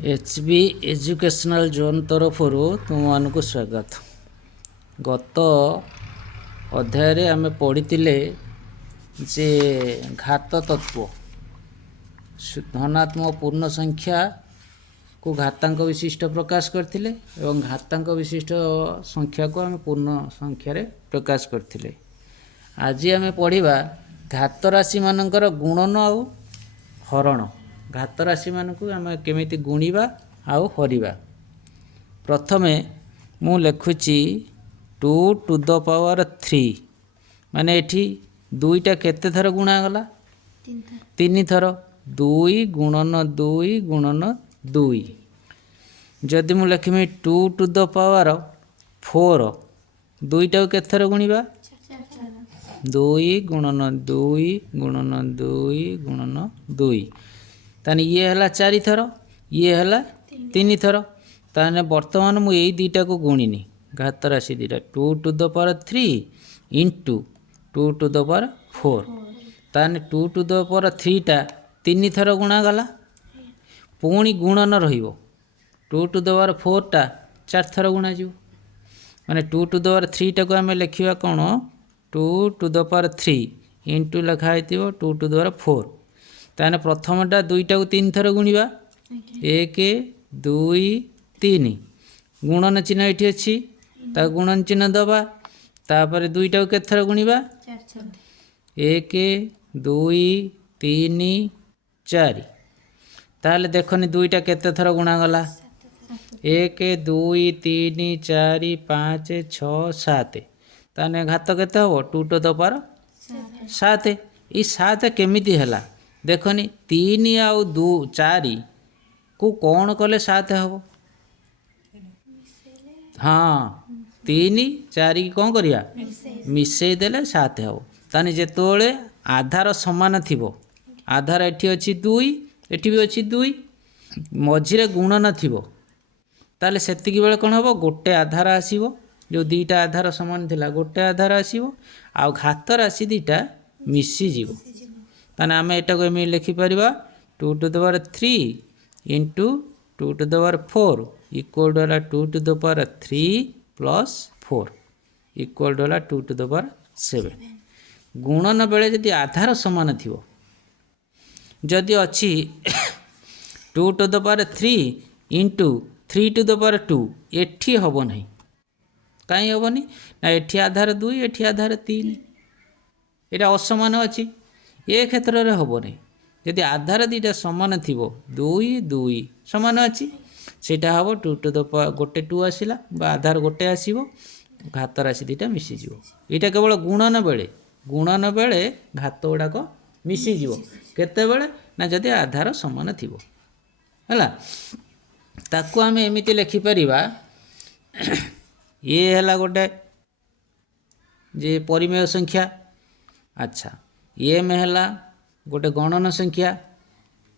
HB educational zone तरफ तुम मानक स्वागत। गत अध्याय आम पढ़ी जे घात तत्व धनात्मक पूर्ण संख्या को घातांक विशिष्ट प्रकाश करथिले एवं घातांक विशिष्ट संख्या को आम पूर्ण संख्या रे प्रकाश करथिले। आज आम पढ़िबा घात राशि मानकर गुणन आउ हरण। घात राशि मानक आम केमिति गुणिबा आउ हरिबा। प्रथमे मु लिखुची 2 to the power 3 माने एठी दुईटा केते थर गुणा गला तीन थर 2 गुणन 2 गुणन 2। जदि मु लिखिमी 2 to the power 4 दुईटा केते थर गुणिबा 2 गुणन 2 गुणन 2 गुणन 2 ताने ये हला 4 थर ये हला 3 थर। ताने वर्तमान मु एई दुईटा को गुणिनी घात राशि दुईटा 2 to the power 3 into 2 to the power 4 ताने 2 to the power 3 टा 3 थर गुणा गला पुणी गुणन रहिबो 2 to the power 4 टा 4 थर गुणा जीव माने 2 to the power 3 टा को आमे लिखिबा कोन 2 to the power 3 into लिखा हेतिबो 2 to the power 4 ताने प्रथमटा दुईटा को 3 थर गुणिबा 1 2 3 गुणन चिन्ह एठी अछि ता गुणन चिन्ह दबा तापर दुईटा को केते थर गुणिबा 1 2 3 4 ताले देखनि दुईटा केते थर गुणा गला 1 2 3 4 5 6 7 ताने घात केते हो 2 to the power 7। ई 7 केमिति हला देखनी 3 आउ 2 4 को कौन कले 7 हबो। हाँ 3 4 की कौन करिया मिसई देले 7 हबो। तानी जेतोले आधार समान थिबो आधार एठी अछि 2 एठी भी अछि 2 मझिरे गुण न थिबो ताले सेतिकी बेले कोन हबो गोटे आधार आसीबो जो दीटा आधार समान थिला गोटे आधार आसीबो आ घात राशि दीटा मिसी जीवो ताने आमे एटा को एमि लिखि परिबा 2 to the power 3 into 2 to the power 4 equal to 2 to the power 3 plus 4 equal to 2 to the power 7। गुणन बेले जदि आधार समान थिबो जदि अछि 2 to the power 3 into 3 to the power 2 एठी हबो नहीं काई हबोनी ना एठी आधार 2 एठी आधार 3 एटा असमान अछि ए क्षेत्र रे हबो नहीं। यदि आधार दीटा समान थिबो 2 2 समान अछि सेटा हबो 2 to the power गोटे 2 आसिला बा आधार गोटे आसीबो घात राशि दीटा मिसी जीवो। एटा केवल गुणन बेले घात गुडाक मिसी जीवो केते बेले ना जदि आधार समान थिबो हला ताकू आमे एमिति लिखि परिबा ये हला गोटे जे परिमेय संख्या। अच्छा ये में हला गोटे गणन संख्या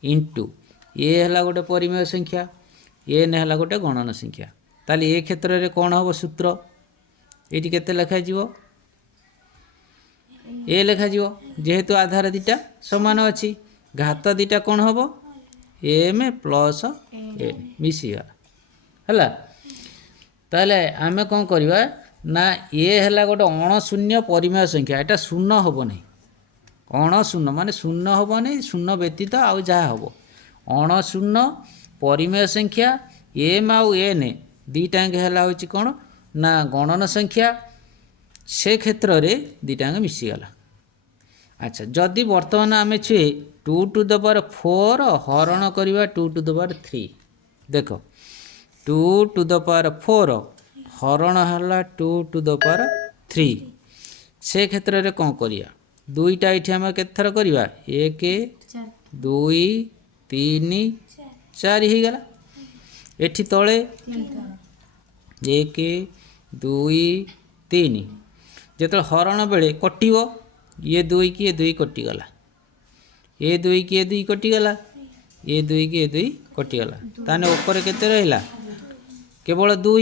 इंटू ये हला गोटे परिमेय संख्या ये ने हला गोटे गणन संख्या ताली ए क्षेत्र रे कोन हबो सूत्र एटी केते लिखा जीवो ए लिखा जीवो जेहेतु आधार दीटा समान अछि घात दीटा कोन हबो m प्लस n मिसी हला ताले आमे कोन करबा ना ये हला गोटे अण शून्य परिमेय संख्या एटा शून्य हबो नहीं अण शून्य माने शून्य हबो नहीं शून्य व्यतीत आउ जहा हबो अण शून्य परिमेय संख्या m आउ n दीटांग हला होची कोन ना गणन संख्या से क्षेत्र रे दीटांग मिसी गला। अच्छा जदि वर्तमान आमे छे 2 to the power 4 हरण करिबा 2 to the power 3 देखो 2 to the power 4 हरण हला 2 to the power 3 से क्षेत्र रे कोन करिया दुईटा एठी हम केते थर करिबा 1 2 3 4 ही गला एठी तळे 1 2 3 जेतल हरण बेले कटिवो ये 2 की ये 2 कटि गला ये 2 की ये 2 कटि गला ये 2 की ये 2 कटि गला ताने ऊपर केते रहिला केवल 2।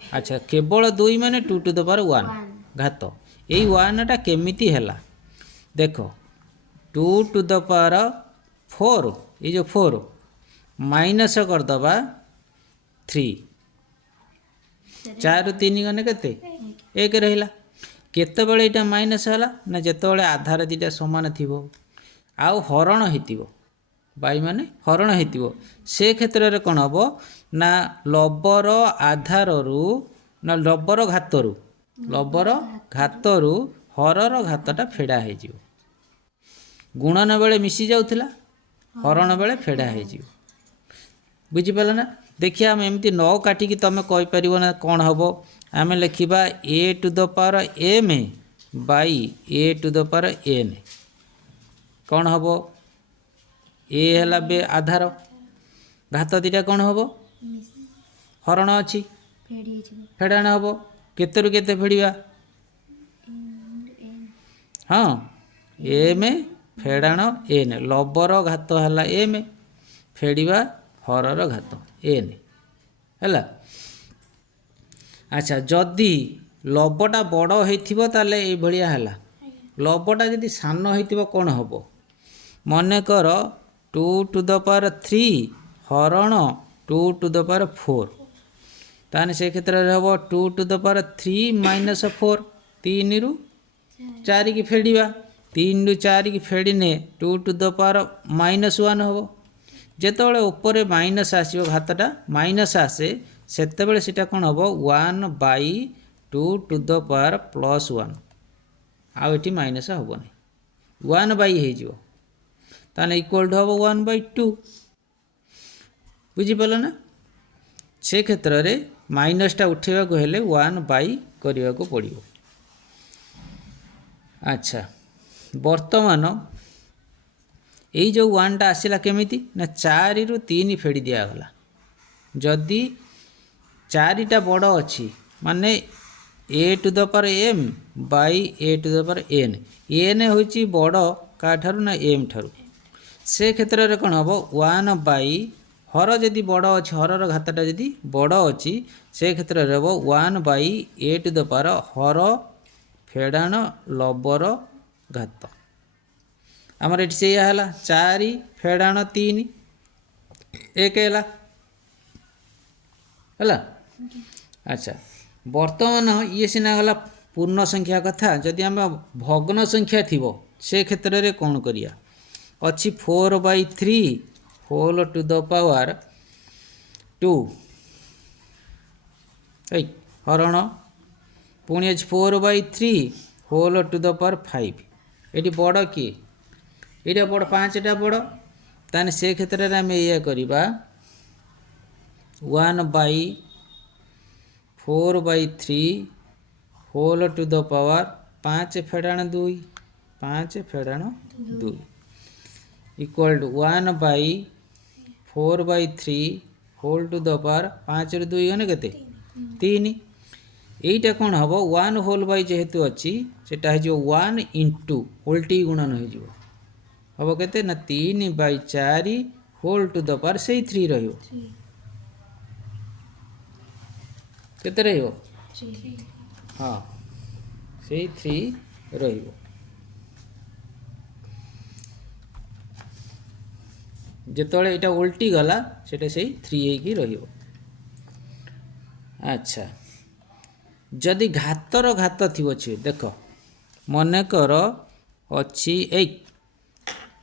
अच्छा केवल 2 माने 2 to the power 1 घात एई 1 टा केमिति हैला देखो 2 to the power 4 ये जो 4 माइनस करदबा 3 4 रु 3 गने केते 1 रहिला केतेबेले एटा माइनस हला ना जेतेबेले आधार दिटा समान थिबो आउ हरण हेतिबो बाई माने हरण हेतिबो से क्षेत्र रे कोन हबो ना लबर आधार रु ना लबर घातरु हरर घातटा फेडा हे जिवो गुणन बेले मिसी जाउथिला हरण बेले फेडा हे जिवो बुझी पाला ना देखिए आम एमती न काटिकी तुम कहीपर ना कौन हम आम लिखा a to the power m by a to the power n कौन हम ए है आधार घात दीटा कौन हम हरण अच्छी फेड़ाण हम केते रु केते फेड़ा हाँ एम फेड़ाण एन लबर घात है एम फेड़ा हरर घात एन है अच्छा जदि लबटा बड़ होता है लबटा जदि सान हो कौन हम मनकर 2 टू द पावर 3 हरण 2 टू द पावर 4 ताने से क्षेत्र में हम 2 टू द पावर 3 माइनस 4 3 रु 4 की फेड़ा 3 रु 4 की फेड़ने 2 टू द पावर -1 हम जेतबेले ऊपर माइनस आसो घातटा माइनस आसे सेतेबेले सेटा कोन हबो 1/2 टू द पावर +1 आउ एटी माइनस हबो नै 1/, हे जिवो ताने इक्वल टू हबो 1/2 बुझी पलो ना से क्षेत्र रे माइनसटा उठेबा को हेले 1/, करिया को पड़िबो अच्छा वर्तमान यही जो 1टा आसला केमिति ना 4 रु 3 फेड़ी दिगला जदि 4टा बड़ अच्छी माने a to the power m by a to the power n n होची बड़ का ठारू ना एम ठारू से क्षेत्र में कौन हम 1/, हर जदि बड़ अच्छी हरर घातटा जदि बड़ अच्छी से क्षेत्र में हम 1/, ए टू द पावर हर फेड़ाण लबर घात आमर ये से है 4 फेड़ाण 3 1 है अच्छा वर्तमान ये सीना गला पूर्ण संख्या कथा जदि आम भग्न संख्या थी से क्षेत्र में कौन करिया अच्छी 4/3 होल टू द पावर 2 हरण पुणी अच्छी 4/3 होल टू द पावर 5 ये बड़ किए ये बड़ 5टा बड़ ताने से क्षेत्र में आम या करवा 1/4/3 होल टू द पावर 5 फेड़ाण 2 5 फेड़ाण 2 equal to 1/4/3 whole to the power 5 रु 2 गने केते 3 यहीटा कौन हम 1 होल बाई जेहेतु अच्छी सेटा हो 1 इंटू उल्टी गुणन हो हम केते ना 3/4 होल टू द पावर से 3 रहियो केते रहियो हाँ से 3 रहियो जेतोले एटा उल्टी गला सेटा से 3 ही रहियो अच्छा जदि घातर घात थी छे देख मनकर अच्छी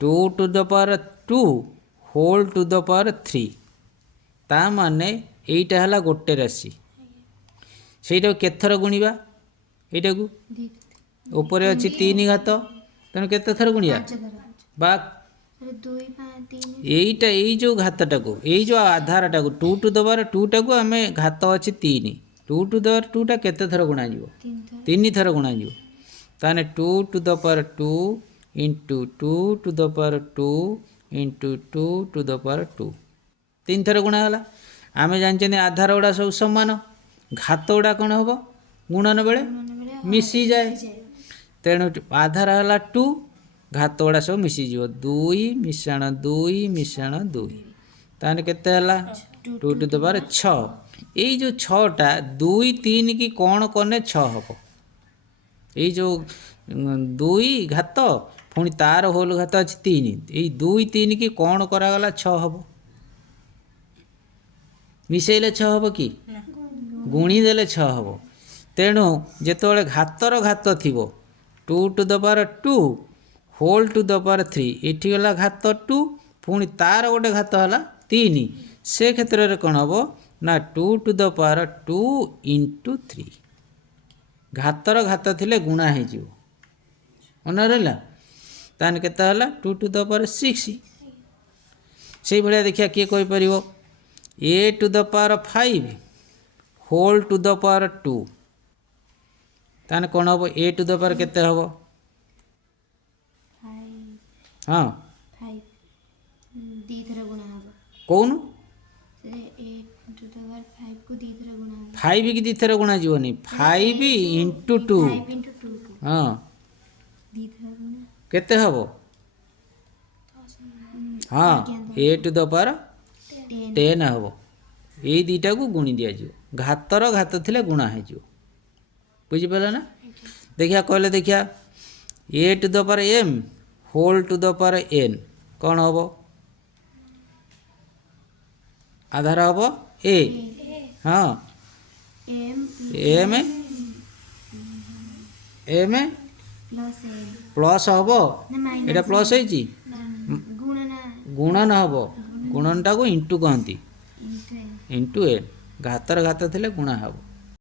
2 to the power 2 whole to the power 3 ता माने एटा हला गोटे राशि सेटा केथर गुणिबा एटा को ऊपर अच्छी 3 घात तेणु केते थर गुणिया बा यहीटा यही जो घातटा को यही जो आधारटा को 2 टू द पावर 2 टा को आम घात अच्छी 3 2 टू द पावर 2 टा केते थर गुणा जीवो 3 थर गुणा जीवो ताने 2 to the power 2 into 2 to the power 2 into 2 to the power 2 3 थर गुणा गला आम जानते आधार गुड़ा सब सामान घात गुड़ा कौन हम गुणन बेले मिसी जाए तेणु आधार है 2 घात गुड़ा सब मिसीज 2 मिश्रण 2 मिश्रण 2 ताने केते हला 2 टू द पावर 6 यही जो 6टा 2 3 की कौन कने 6 हम यही जो 2 घात पुणी तार होल घात अच्छी 3 यही 2 3 की कौन करागला 6 हम ମିଶେଇଲେ 6 ହେବ କି? ଗୁଣି ଦେଲେ 6 ହେବ। ତେଣୁ ଯେତେବେଳେ ଘାତର ଘାତ ଥିବ 2 to the power 2 whole to the power 3 ଏଠି ଗଲା ଘାତ 2 ପୁଣି ତାର ଗୋଟେ ଘାତ ହେଲା 3 ସେ କ୍ଷେତ୍ରରେ କ'ଣ ହେବ ନା 2 ଟୁ ଦ ପାୱାର 2 ଇଣ୍ଟୁ 3 ଘାତର ଘାତ ଥିଲେ ଗୁଣା ହେଇଯିବ। ମନେ ରହିଲା? ତାହେଲେ କେତେ ହେଲା 2 ଟୁ ଦ ପାୱାର 6। ସେଇଭଳିଆ ଦେଖିବା କିଏ କହିପାରିବ a to the power 5 whole to the power 2 ତାହେଲେ କ'ଣ ହେବ a ଟୁ ଦ ପାୱାର କେତେ ହେବ? ହଁ କହୁନୁ 5 କି 2 ଥର ଗୁଣା ଯିବନି 5 ଇଣ୍ଟୁ 2 ହଁ କେତେ ହେବ? ହଁ a ଟୁ ଦ ପାୱାର 10 ହେବ। ଏଇ ଦୁଇଟାକୁ ଗୁଣି ଦିଆଯିବ। ଘାତର ଘାତ ଥିଲେ ଗୁଣା ହେଇଯିବ। ବୁଝିପାରିଲ ନା? ଦେଖିଆ କହିଲେ ଦେଖିଆ a to the power m whole to the power n କ'ଣ ହେବ? ଆଧାର ହେବ a ହଁ m ପ୍ଲସ୍ ହେବ ଏଇଟା ପ୍ଲସ୍ ହେଇଛି ଗୁଣନ ହେବ ଗୁଣନଟାକୁ ଇଣ୍ଟୁ କହନ୍ତି ଇଣ୍ଟୁ n ଘାତର ଘାତ ଥିଲେ ଗୁଣା ହେବ।